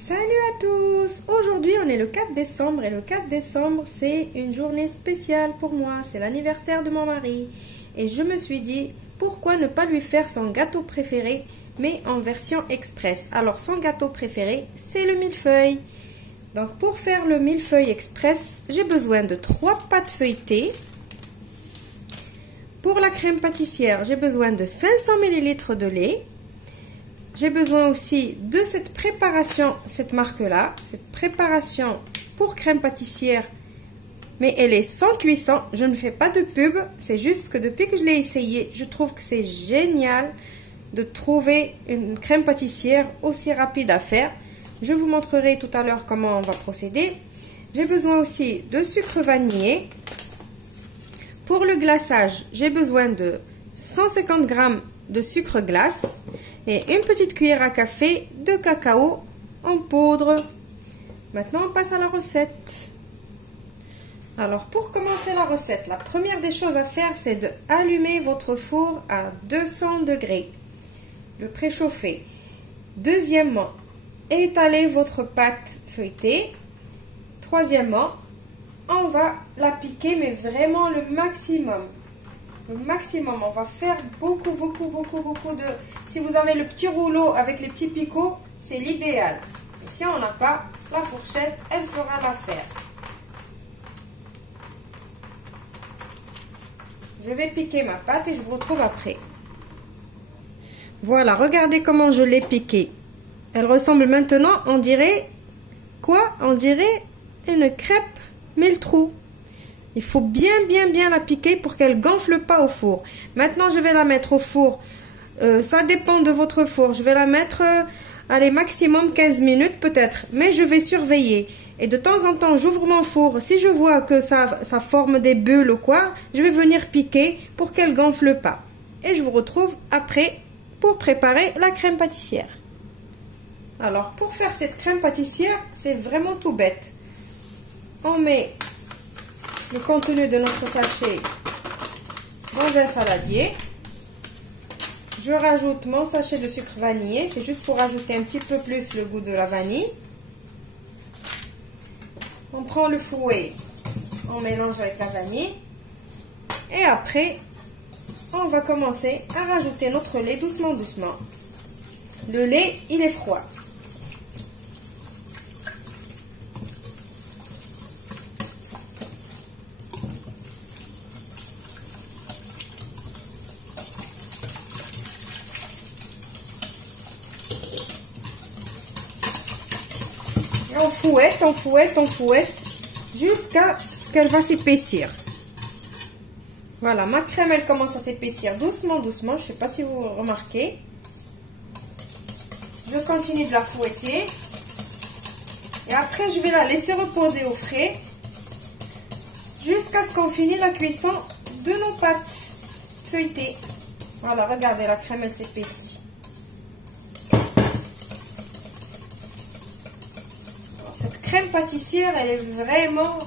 Salut à tous! Aujourd'hui on est le 4 décembre et le 4 décembre c'est une journée spéciale pour moi, c'est l'anniversaire de mon mari et je me suis dit pourquoi ne pas lui faire son gâteau préféré mais en version express. Alors son gâteau préféré c'est le millefeuille. Donc pour faire le millefeuille express j'ai besoin de 3 pâtes feuilletées. Pour la crème pâtissière j'ai besoin de 500 ml de lait. J'ai besoin aussi de cette préparation, cette marque-là, cette préparation pour crème pâtissière, mais elle est sans cuisson. Je ne fais pas de pub, c'est juste que depuis que je l'ai essayé, je trouve que c'est génial de trouver une crème pâtissière aussi rapide à faire. Je vous montrerai tout à l'heure comment on va procéder. J'ai besoin aussi de sucre vanillé. Pour le glaçage, j'ai besoin de 150 g de sucre glace et une petite cuillère à café de cacao en poudre. Maintenant on passe à la recette. Alors pour commencer la recette, la première des choses à faire c'est de allumer votre four à 200 degrés, le préchauffer. Deuxièmement, étaler votre pâte feuilletée. Troisièmement, on va la piquer mais vraiment le maximum. Le maximum, on va faire beaucoup de... Si vous avez le petit rouleau avec les petits picots, c'est l'idéal. Et si on n'a pas, la fourchette, elle fera l'affaire. Je vais piquer ma pâte et je vous retrouve après. Voilà, regardez comment je l'ai piquée. Elle ressemble maintenant, on dirait... Quoi? On dirait une crêpe mille trous. Il faut bien la piquer pour qu'elle gonfle pas au four. Maintenant, je vais la mettre au four. Ça dépend de votre four. Je vais la mettre, allez, maximum 15 minutes peut-être. Mais je vais surveiller. Et de temps en temps, j'ouvre mon four. Si je vois que ça forme des bulles ou quoi, je vais venir piquer pour qu'elle gonfle pas. Et je vous retrouve après pour préparer la crème pâtissière. Alors, pour faire cette crème pâtissière, c'est vraiment tout bête. On met le contenu de notre sachet dans un saladier. Je rajoute mon sachet de sucre vanillé, c'est juste pour rajouter un petit peu plus le goût de la vanille. On prend le fouet, on mélange avec la vanille et après on va commencer à rajouter notre lait doucement. Le lait il est froid. On fouette jusqu'à ce qu'elle va s'épaissir. Voilà, ma crème elle commence à s'épaissir doucement. Je ne sais pas si vous remarquez. Je continue de la fouetter. Et après je vais la laisser reposer au frais jusqu'à ce qu'on finisse la cuisson de nos pâtes feuilletées. Voilà, regardez, la crème elle s'épaissit. Cette crème pâtissière, elle est vraiment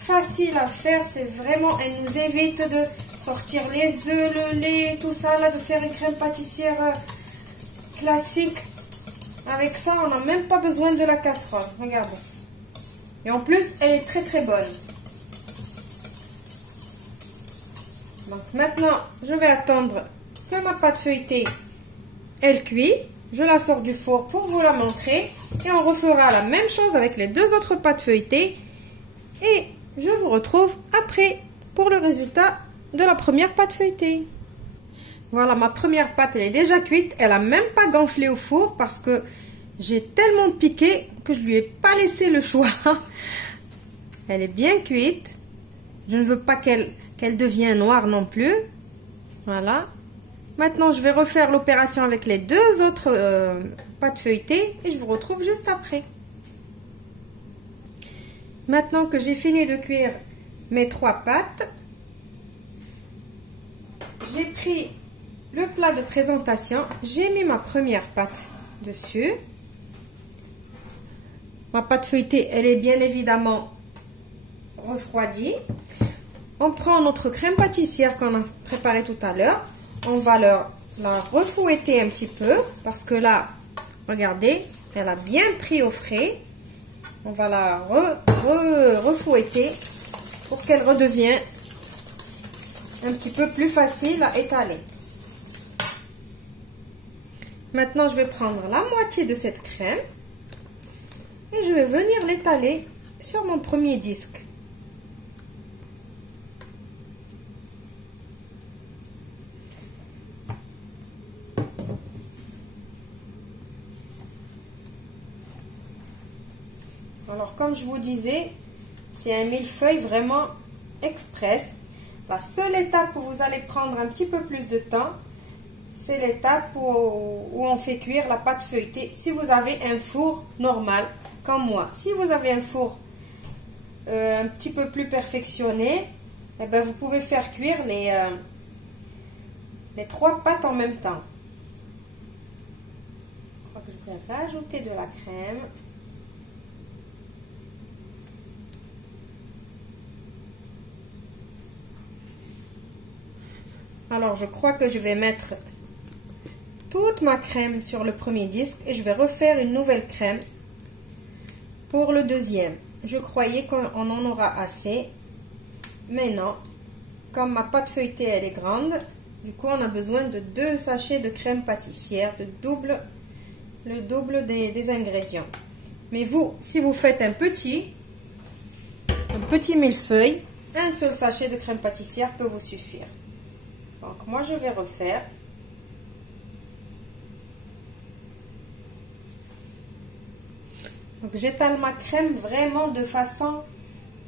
facile à faire. C'est vraiment, elle nous évite de sortir les œufs, le lait, tout ça là, de faire une crème pâtissière classique. Avec ça, on n'a même pas besoin de la casserole. Regardez. Et en plus, elle est très bonne. Donc maintenant, je vais attendre que ma pâte feuilletée, elle cuit. Je la sors du four pour vous la montrer. Et on refera la même chose avec les deux autres pâtes feuilletées. Et je vous retrouve après pour le résultat de la première pâte feuilletée. Voilà, ma première pâte elle est déjà cuite. Elle n'a même pas gonflé au four parce que j'ai tellement piqué que je ne lui ai pas laissé le choix. Elle est bien cuite. Je ne veux pas qu'elle devienne noire non plus. Voilà. Maintenant, je vais refaire l'opération avec les deux autres pâtes feuilletées et je vous retrouve juste après. Maintenant que j'ai fini de cuire mes 3 pâtes, j'ai pris le plat de présentation, j'ai mis ma première pâte dessus. Ma pâte feuilletée, elle est bien évidemment refroidie. On prend notre crème pâtissière qu'on a préparée tout à l'heure. On va la refouetter un petit peu parce que là, regardez, Elle a bien pris au frais. On va la refouetter pour qu'elle redevienne un petit peu plus facile à étaler. Maintenant, je vais prendre la moitié de cette crème et je vais venir l'étaler sur mon premier disque. Alors, comme je vous disais, c'est un millefeuille vraiment express. La seule étape où vous allez prendre un petit peu plus de temps, c'est l'étape où on fait cuire la pâte feuilletée. Si vous avez un four normal, comme moi. Si vous avez un four un petit peu plus perfectionné, eh ben, vous pouvez faire cuire les 3 pâtes en même temps. Je crois que je vais rajouter de la crème. Alors, je crois que je vais mettre toute ma crème sur le premier disque et je vais refaire une nouvelle crème pour le deuxième. Je croyais qu'on en aura assez, mais non. Comme ma pâte feuilletée, elle est grande, du coup, on a besoin de 2 sachets de crème pâtissière, le double des ingrédients. Mais vous, si vous faites un petit millefeuille, un seul sachet de crème pâtissière peut vous suffire. Donc, moi, je vais refaire. Donc, j'étale ma crème vraiment de façon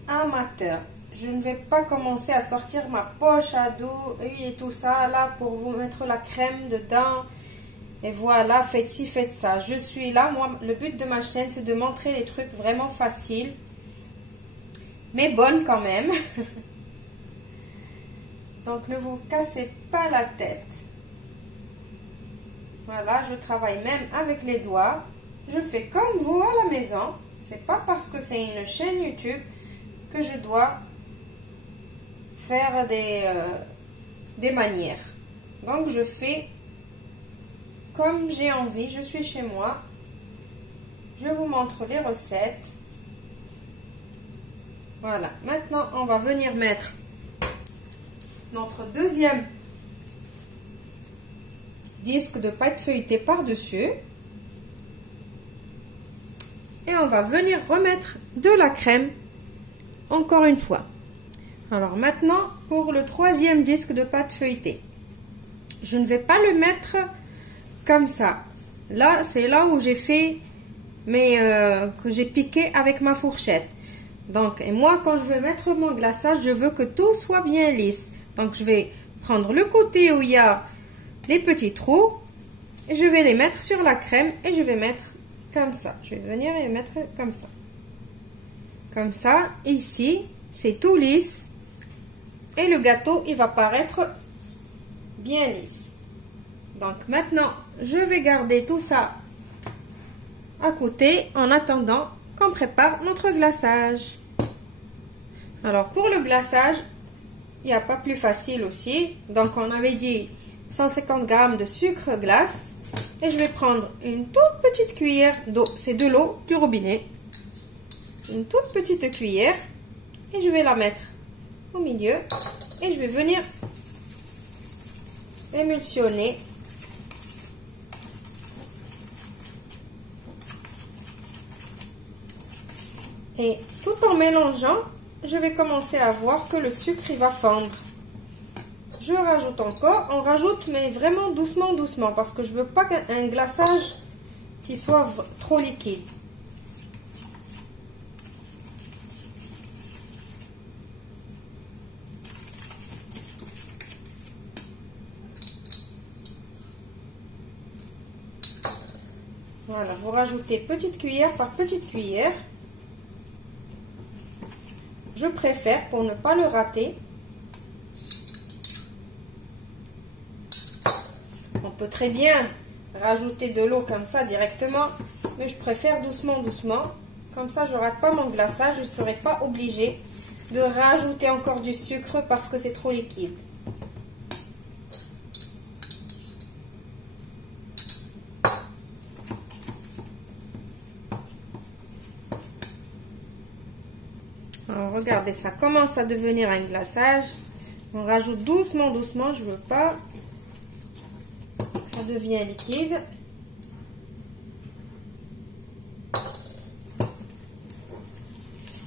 amateur. Je ne vais pas commencer à sortir ma poche à dos et tout ça là pour vous mettre la crème dedans. Et voilà, faites ci, faites ça. Je suis là. Moi, le but de ma chaîne, c'est de montrer les trucs vraiment faciles, mais bonnes quand même. Donc, ne vous cassez pas la tête. Voilà, je travaille même avec les doigts. Je fais comme vous à la maison. C'est pas parce que c'est une chaîne YouTube que je dois faire des manières. Donc, je fais comme j'ai envie. Je suis chez moi. Je vous montre les recettes. Voilà. Maintenant, on va venir mettre notre deuxième disque de pâte feuilletée par-dessus. Et on va venir remettre de la crème encore une fois. Alors maintenant, pour le troisième disque de pâte feuilletée. Je ne vais pas le mettre comme ça. Là, c'est là où j'ai fait que j'ai piqué avec ma fourchette. Donc, et moi, quand je vais mettre mon glaçage, je veux que tout soit bien lisse. Donc, je vais prendre le côté où il y a les petits trous et je vais les mettre sur la crème et je vais mettre comme ça. Je vais venir et mettre comme ça. Comme ça, ici, c'est tout lisse et le gâteau, il va paraître bien lisse. Donc, maintenant, je vais garder tout ça à côté en attendant qu'on prépare notre glaçage. Alors, pour le glaçage, il n'y a pas plus facile aussi. Donc, on avait dit 150 g de sucre glace. Et je vais prendre une toute petite cuillère d'eau. C'est de l'eau du robinet. Une toute petite cuillère. Et je vais la mettre au milieu. Et je vais venir émulsionner. Et tout en mélangeant, je vais commencer à voir que le sucre il va fondre. Je rajoute encore, on rajoute mais vraiment doucement, doucement, parce que je veux pas un glaçage qui soit trop liquide. Voilà, vous rajoutez petite cuillère par petite cuillère. Je préfère pour ne pas le rater. On peut très bien rajouter de l'eau comme ça directement, mais je préfère doucement, doucement. Comme ça, je ne rate pas mon glaçage, je ne serai pas obligée de rajouter encore du sucre parce que c'est trop liquide. Alors, regardez, ça commence à devenir un glaçage. On rajoute doucement, doucement, je veux pas. Ça devient liquide.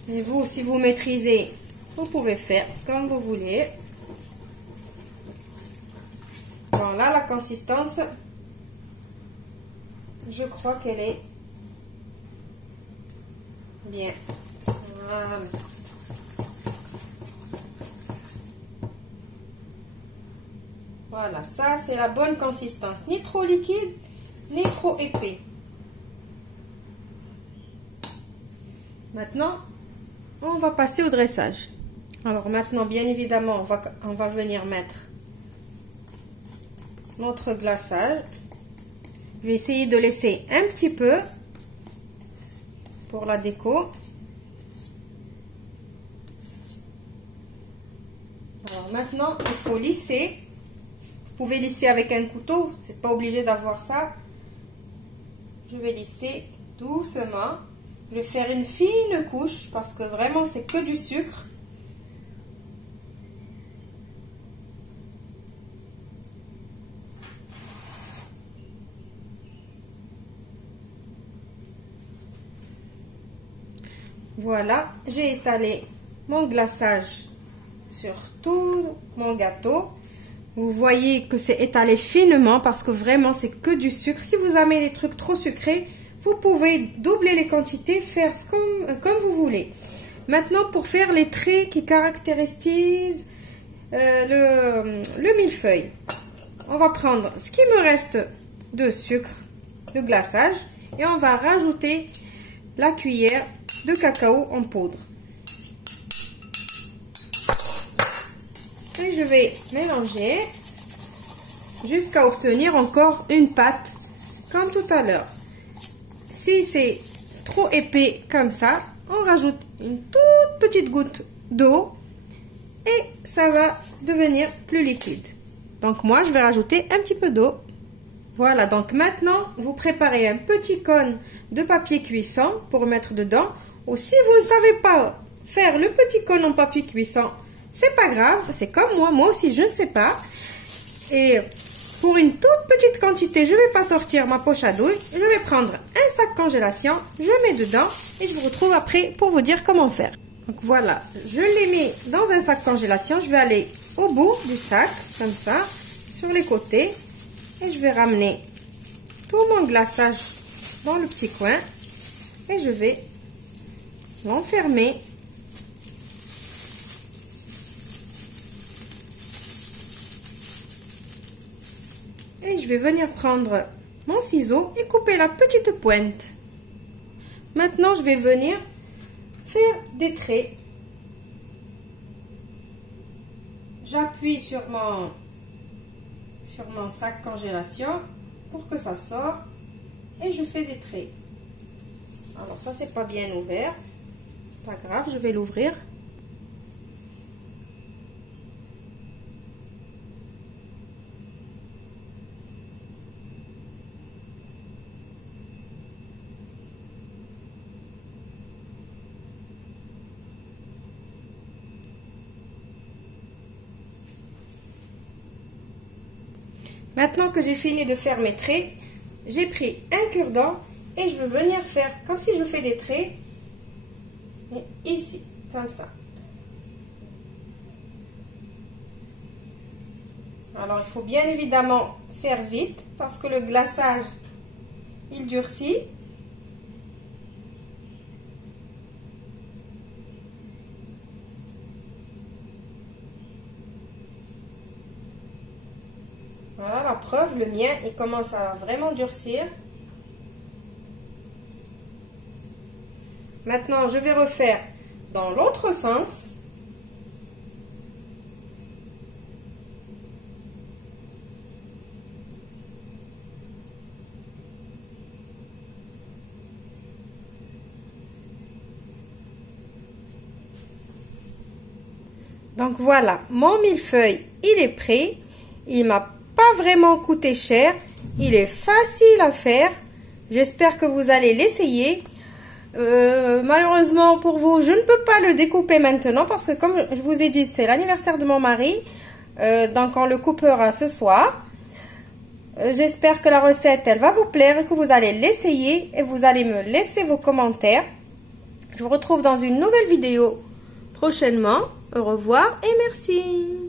Et vous, si vous maîtrisez, vous pouvez faire comme vous voulez. Voilà la consistance. Je crois qu'elle est bien. Voilà. Voilà, ça c'est la bonne consistance. Ni trop liquide, ni trop épais. Maintenant, on va passer au dressage. Alors maintenant, bien évidemment, on va venir mettre notre glaçage. Je vais essayer de laisser un petit peu pour la déco. Alors maintenant, il faut lisser. Vous pouvez lisser avec un couteau, c'est pas obligé d'avoir ça. Je vais lisser doucement. Je vais faire une fine couche parce que vraiment c'est que du sucre. Voilà, j'ai étalé mon glaçage sur tout mon gâteau. Vous voyez que c'est étalé finement parce que vraiment c'est que du sucre. Si vous aimez des trucs trop sucrés, vous pouvez doubler les quantités, faire comme vous voulez. Maintenant, pour faire les traits qui caractérisent le millefeuille, on va prendre ce qui me reste de sucre, de glaçage, et on va rajouter la cuillère de cacao en poudre. Et je vais mélanger jusqu'à obtenir encore une pâte comme tout à l'heure. Si c'est trop épais comme ça, on rajoute une toute petite goutte d'eau et ça va devenir plus liquide. Donc moi, je vais rajouter un petit peu d'eau. Voilà, donc maintenant, vous préparez un petit cône de papier cuisson pour mettre dedans. Ou si vous ne savez pas faire le petit cône en papier cuisson, c'est pas grave, c'est comme moi aussi je ne sais pas. Et pour une toute petite quantité, je ne vais pas sortir ma poche à douille. Je vais prendre un sac congélation, je mets dedans et je vous retrouve après pour vous dire comment faire. Donc voilà, je les mets dans un sac congélation. Je vais aller au bout du sac, comme ça, sur les côtés. Et je vais ramener tout mon glaçage dans le petit coin. Et je vais l'enfermer. Et je vais venir prendre mon ciseau et couper la petite pointe. Maintenant, je vais venir faire des traits. J'appuie sur mon sac congélation pour que ça sorte et je fais des traits. Alors ça, c'est pas bien ouvert. Pas grave, je vais l'ouvrir. Maintenant que j'ai fini de faire mes traits, j'ai pris un cure-dent et je veux venir faire comme si je fais des traits ici, comme ça. Alors il faut bien évidemment faire vite parce que le glaçage il durcit. Voilà la preuve, le mien il commence à vraiment durcir. Maintenant je vais refaire dans l'autre sens. Donc voilà, mon millefeuille il est prêt. Il m'a pas vraiment coûté cher, il est facile à faire. J'espère que vous allez l'essayer. Malheureusement pour vous, je ne peux pas le découper maintenant parce que comme je vous ai dit, c'est l'anniversaire de mon mari. Donc on le coupera ce soir. J'espère que la recette, elle va vous plaire et que vous allez l'essayer et vous allez me laisser vos commentaires. Je vous retrouve dans une nouvelle vidéo prochainement. Au revoir et merci.